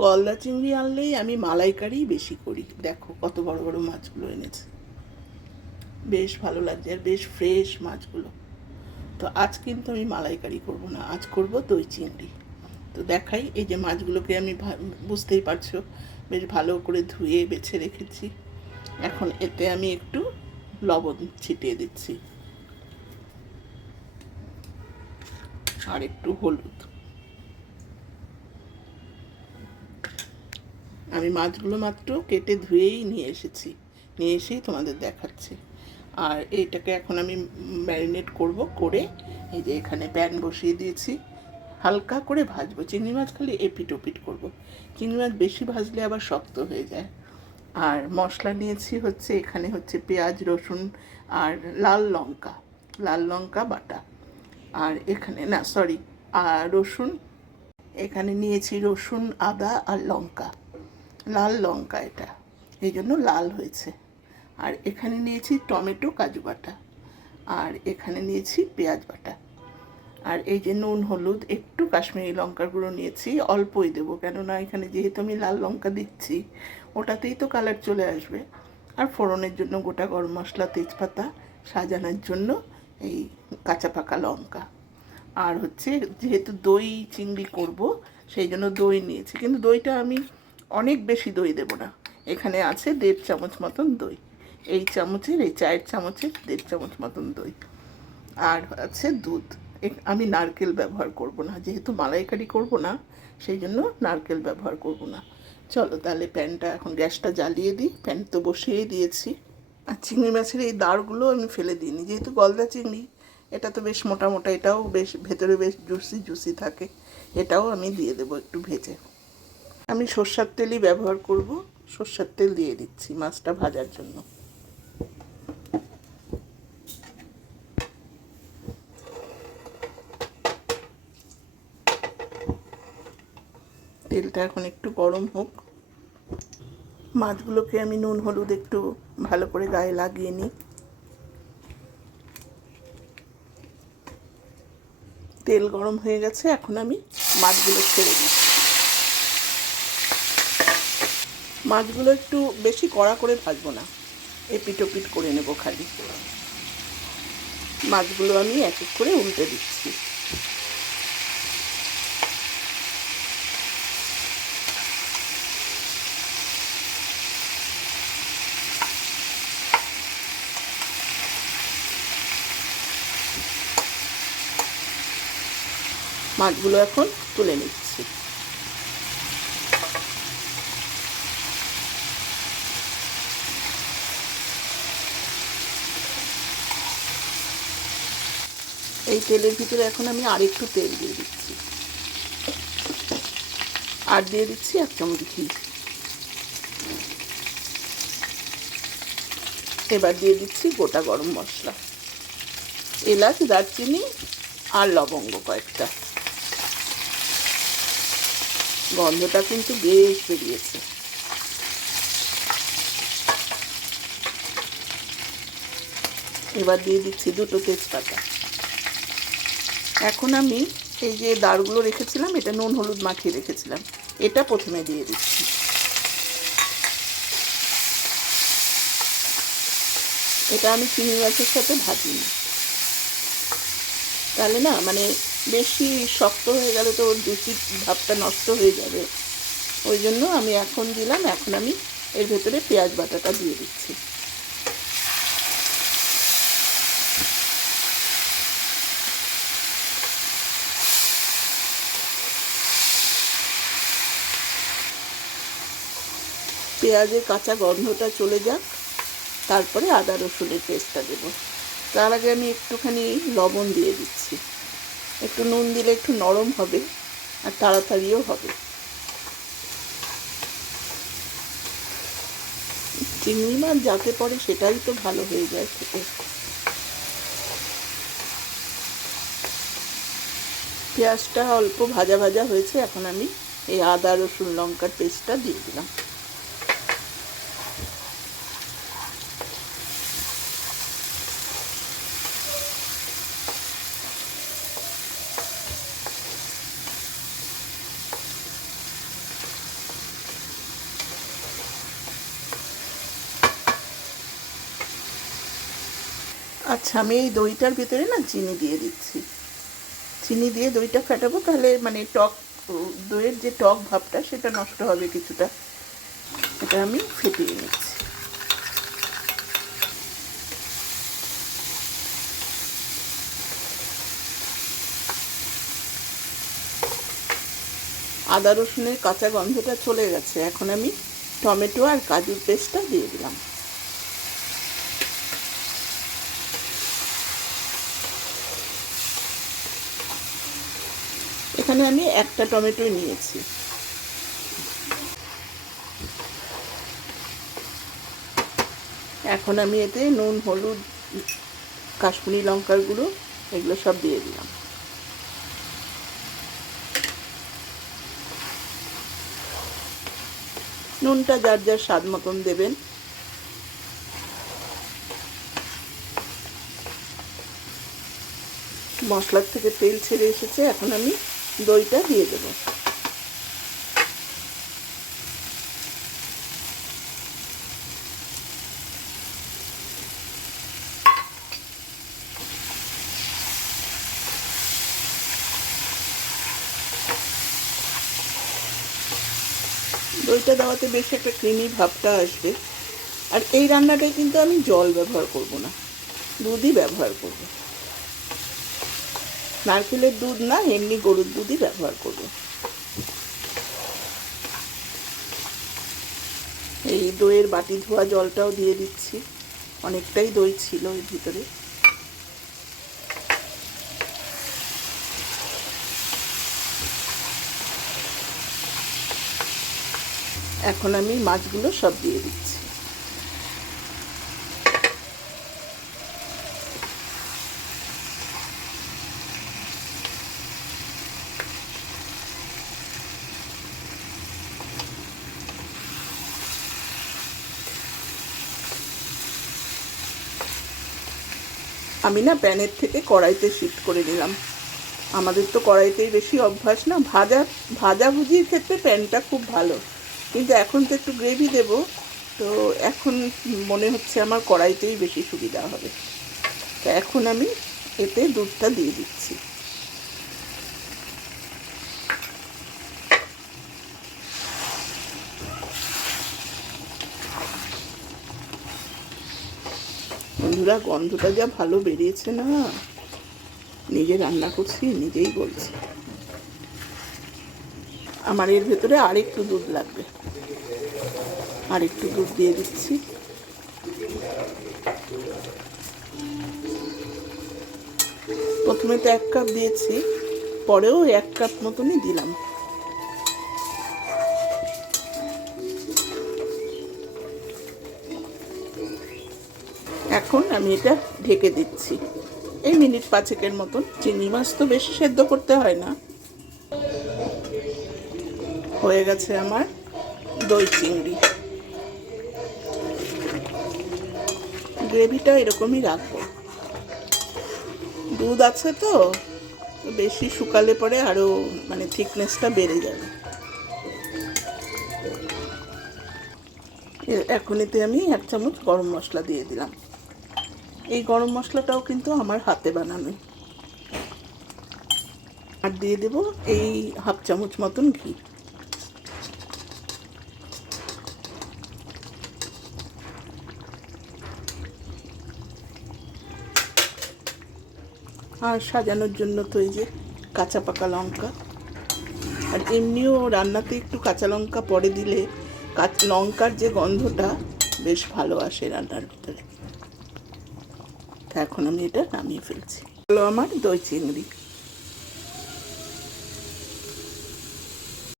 গলদা চিংড়ি আনলেই আমি মালাইকারি বেশি করি। দেখো কত বড় বড় মাছগুলো এনেছে। বেশ ভালো লাগছে আর বেশ ফ্রেশ মাছগুলো। তো আজ কিন্তু আমি মালাইকারি করব না, আজ করব দই চিংড়ি। তো দেখাই, এই যে মাছগুলোকে আমি বুঝতেই পারছ, বেশ ভালো করে ধুয়ে বেছে রেখেছি। এখন এতে আমি একটু লবণ ছিটিয়ে দিচ্ছি। আর একটু হলুদ। আমি মাছগুলো মাত্র কেটে ধুয়েই নিয়ে এসেছি। নিয়ে এসেই তোমাদের দেখাচ্ছি। আর এইটাকে এখন আমি ম্যারিনেট করব করে এই যে এখানে প্যান বসিয়ে দিয়েছি। হালকা করে ভাজবো। চিংড়ি মাছ খালি এপিট ওপিট করব। চিংড়ি মাছ বেশি ভাজলে আবার শক্ত হয়ে যায়। আর মশলা নিয়েছি হচ্ছে এখানে হচ্ছে পেঁয়াজ, রসুন আর লাল লঙ্কা। লাল লঙ্কা বাটা। আর এখানে না, সরি আর রসুন। এখানে নিয়েছি রসুন, আদা আর লঙ্কা। লাল লঙ্কা এটা। এই জন্য লাল হয়েছে। আর এখানে নিয়েছি টমেটো, কাজু বাটা। আর এখানে নিয়েছি পেঁয়াজ বাটা। আর এই যে নুন, হলুদ, একটু কাশ্মীরি লঙ্কার গুঁড়ো নিয়েছি, অল্পই দেবো। কেননা এখানে যেহেতু আমি লাল লঙ্কা দিচ্ছি, ওটাতেই তো কালার চলে আসবে। আর ফোড়নের জন্য গোটা গরম মশলা, তেজপাতা সাজানোর জন্য এই কাঁচা পাকা লঙ্কা। আর হচ্ছে যেহেতু দই, চিংড়ি করব, সেই জন্য দই নিয়েছি। কিন্তু দইটা আমি অনেক বেশি দই দেব না। এখানে আছে দেড় চামচ মতন দই। এই চামচের, এই চায়ের চামচের দেড় চামচ মতন দই। আর আছে দুধ। আমি নারকেল ব্যবহার করব না। যেহেতু মালাইকারি করব না, সেই জন্য নারকেল ব্যবহার করব না। চলো তাহলে প্যানটা, এখন গ্যাসটা জ্বালিয়ে দিই। প্যান তো বসিয়েই দিয়েছি। আর চিংড়ি মাছের এই দাঁড়গুলো আমি ফেলে দিইনি। যেহেতু গলদা চিংড়ি, এটা তো বেশ মোটা মোটা, এটাও বেশ, ভেতরে বেশ জুসি জুসি থাকে। এটাও আমি দিয়ে দেবো একটু ভেজে। আমি সর্ষার তেলই ব্যবহার করব। সর্ষার তেল দিয়ে দিচ্ছি মাছটা ভাজার জন্য। তেলটা এখন একটু গরম হোক। মাছগুলোকে আমি নুন, হলুদ একটু ভালো করে গায়ে লাগিয়ে নিই। তেল গরম হয়ে গেছে, এখন আমি মাছগুলো ছেড়ে দিচ্ছি। মাছগুলো একটু বেশি কড়া করে ভাজবো না। এপিট ওপিট করে নেব খালি। মাছগুলো আমি এক এক করে উল্টে দিচ্ছি। মাছগুলো এখন তুলে নিচ্ছি। এই তেলের ভিতরে এখন আমি আরেকটু তেল দিয়ে দিচ্ছি। আর দিয়ে দিচ্ছি এক চামচ ঘি। এবার দিয়ে দিচ্ছি গোটা গরম মশলা। এলাচ, দারচিনি আর লবঙ্গ কয়েকটা। গন্ধটা কিন্তু বেশ বেরিয়েছে। এবার দিয়ে দিচ্ছি দুটো তেজপাতা। এখন আমি এই যে দাঁড়গুলো রেখেছিলাম, এটা নুন হলুদ মাখিয়ে রেখেছিলাম। এটা প্রথমে দিয়ে দিচ্ছি। এটা আমি চিংড়ি মাছের সাথে ভাজিনি। তাহলে না মানে বেশি শক্ত হয়ে গেলে তো ওর জুচি ভাবটা নষ্ট হয়ে যাবে। ওই জন্য আমি এখন দিলাম, এখন আমি এর ভেতরে পেঁয়াজ বাটাটা দিয়ে দিচ্ছি। পেঁয়াজের কাঁচা গন্ধটা চলে যাক, তারপরে আদা রসুনের পেস্টটা দেবো। তার আগে আমি একটুখানি লবণ দিয়ে দিচ্ছি। একটু নুন দিলে একটু নরম হবে আর তাড়াতাড়িও হবে। চিংড়ি মাছ যাতে পড়ে সেটাই তো ভালো হয়ে যায় খেতে। পেঁয়াজটা অল্প ভাজা ভাজা হয়েছে, এখন আমি এই আদা রসুন লঙ্কার পেস্টটা দিয়ে দিলাম। আচ্ছা আমি এই দইটার ভিতরে না চিনি দিয়ে দিচ্ছি। চিনি দিয়ে দইটা ফেটাবো, তাহলে মানে টক, দইয়ের যে টক ভাবটা, সেটা নষ্ট হবে কিছুটা। এটা আমি ফেটিয়ে নিচ্ছি। আদা রসুনের কাঁচা গন্ধটা চলে গেছে। এখন আমি টমেটো আর কাজুর পেস্টটা দিয়ে দিলাম। এখানে আমি একটা টমেটোই নিয়েছি। এখন আমি এতে নুন, হলুদ, কাশ্মীরি লঙ্কার গুঁড়ো, এগুলো সব দিয়ে দিলাম। নুনটা যার যার স্বাদ মতন দেবেন। মশলার থেকে তেল ছেড়ে এসেছে, এখন আমি দইটা দিয়ে দেবো। দইটা দেওয়াতে বেশ একটা ক্রিমি ভাবটা আসবে। আর এই রান্নাটায় কিন্তু আমি জল ব্যবহার করব না, দুধই ব্যবহার করব। নারকেলের দুধ না, এমনি গরুর দুধই ব্যবহার করব। এই দইয়ের বাটি ধোয়া জলটাও দিয়ে দিচ্ছি। অনেকটাই দই ছিল এর ভিতরে। এখন আমি মাছগুলো সব দিয়ে দিচ্ছি। আমি না প্যানের থেকে কড়াইতে শিফট করে নিলাম। আমাদের তো কড়াইতেই বেশি অভ্যাস না, ভাজা ভাজাভুজির ক্ষেত্রে প্যানটা খুব ভালো। কিন্তু এখন তো একটু গ্রেভি দেব, তো এখন মনে হচ্ছে আমার কড়াইতেই বেশি সুবিধা হবে। তো এখন আমি এতে দুধটা দিয়ে দিচ্ছি। বন্ধুরা, গন্ধটা যা ভালো বেরিয়েছে না। নিজে রান্না করছি, নিজেই বলছি। আমার এর ভেতরে আরেকটু দুধ লাগবে। আরেকটু দুধ দিয়ে দিচ্ছি। প্রথমে তো এক কাপ দিয়েছি, পরেও এক কাপ মতনই দিলাম। এখন আমি এটা ঢেকে দিচ্ছি। এই মিনিট পাঁচেকের মতন চিংড়ি মাছ তো বেশি সেদ্ধ করতে হয় না। হয়ে গেছে আমার দই চিংড়ি। গ্রেভিটা এরকমই রাখব। দুধ আছে তো বেশি শুকালে পরে আরও মানে থিকনেসটা বেড়ে যাবে। এখন এতে আমি এক চামচ গরম মশলা দিয়ে দিলাম। এই গরম মশলাটাও কিন্তু আমার হাতে বানানো। আর দিয়ে দেব এই হাফ চামচ মতন ঘি। আর সাজানোর জন্য তো এই যে কাঁচা পাকা লঙ্কা। আর এমনিও রান্নাতে একটু কাঁচা লঙ্কা পরে দিলে লঙ্কার যে গন্ধটা বেশ ভালো আসে রান্নার ভিতরে। তা এখন আমি এটা নামিয়ে ফেলছি। হলো আমার দই চিংড়ি।